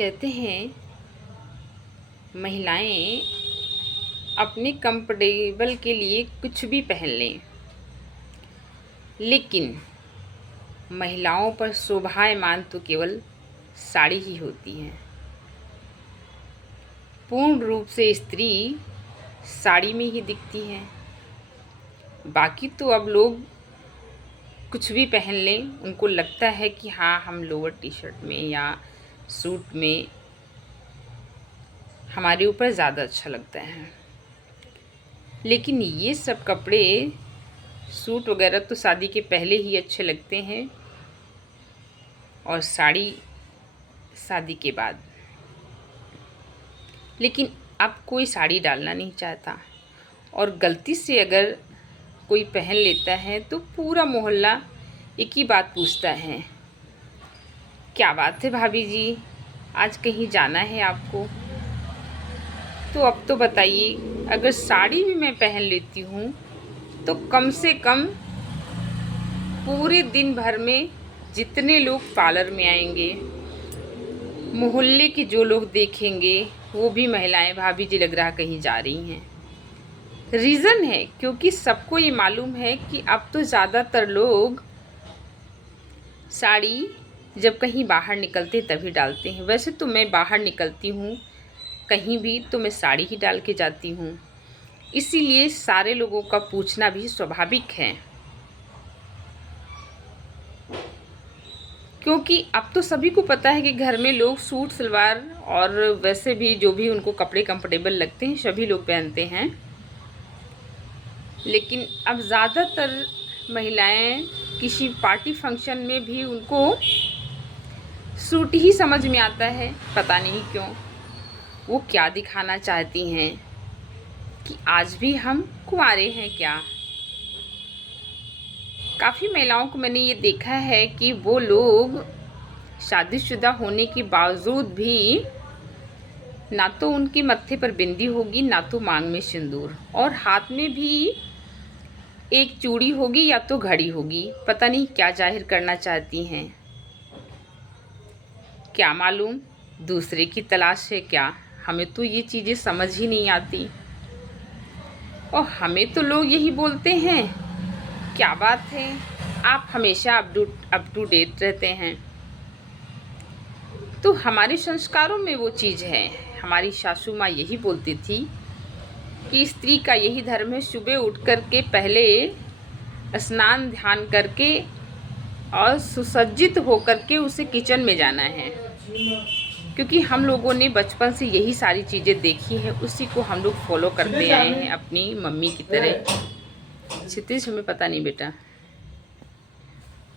कहते हैं महिलाएं अपने कंफर्टेबल के लिए कुछ भी पहन लें, लेकिन महिलाओं पर शोभायमान तो केवल साड़ी ही होती है। पूर्ण रूप से स्त्री साड़ी में ही दिखती है। बाकी तो अब लोग कुछ भी पहन लें, उनको लगता है कि हाँ, हम लोअर टी शर्ट में या सूट में हमारे ऊपर ज़्यादा अच्छा लगता है। लेकिन ये सब कपड़े, सूट वगैरह तो शादी के पहले ही अच्छे लगते हैं और साड़ी शादी के बाद। लेकिन अब कोई साड़ी डालना नहीं चाहता और गलती से अगर कोई पहन लेता है तो पूरा मोहल्ला एक ही बात पूछता है, क्या बात है भाभी जी, आज कहीं जाना है आपको? तो अब तो बताइए, अगर साड़ी भी मैं पहन लेती हूँ तो कम से कम पूरे दिन भर में जितने लोग पार्लर में आएंगे, मोहल्ले के जो लोग देखेंगे, वो भी महिलाएं भाभी जी लग रहा कहीं जा रही हैं। रीज़न है क्योंकि सबको ये मालूम है कि अब तो ज़्यादातर लोग साड़ी जब कहीं बाहर निकलते तभी डालते हैं। वैसे तो मैं बाहर निकलती हूँ कहीं भी तो मैं साड़ी ही डाल के जाती हूँ, इसीलिए सारे लोगों का पूछना भी स्वाभाविक है। क्योंकि अब तो सभी को पता है कि घर में लोग सूट सलवार और वैसे भी जो भी उनको कपड़े कंफर्टेबल लगते हैं सभी लोग पहनते हैं। लेकिन अब ज़्यादातर महिलाएं किसी पार्टी फंक्शन में भी उनको सूट ही समझ में आता है, पता नहीं क्यों। वो क्या दिखाना चाहती हैं कि आज भी हम कुंवारे हैं क्या। काफ़ी महिलाओं को मैंने ये देखा है कि वो लोग शादीशुदा होने के बावजूद भी ना तो उनके मत्थे पर बिंदी होगी, ना तो मांग में सिंदूर, और हाथ में भी एक चूड़ी होगी या तो घड़ी होगी। पता नहीं क्या जाहिर करना चाहती हैं, क्या मालूम दूसरे की तलाश है क्या। हमें तो ये चीज़ें समझ ही नहीं आती और हमें तो लोग यही बोलते हैं, क्या बात है, आप हमेशा अप टू डेट रहते हैं। तो हमारे संस्कारों में वो चीज़ है। हमारी सासू माँ यही बोलती थी कि स्त्री का यही धर्म है, सुबह उठ कर के पहले स्नान ध्यान करके और सुसज्जित होकर के उसे किचन में जाना है। क्योंकि हम लोगों ने बचपन से यही सारी चीज़ें देखी है, उसी को हम लोग फॉलो करते आए हैं अपनी मम्मी की तरह। क्षितिज, हमें पता नहीं बेटा।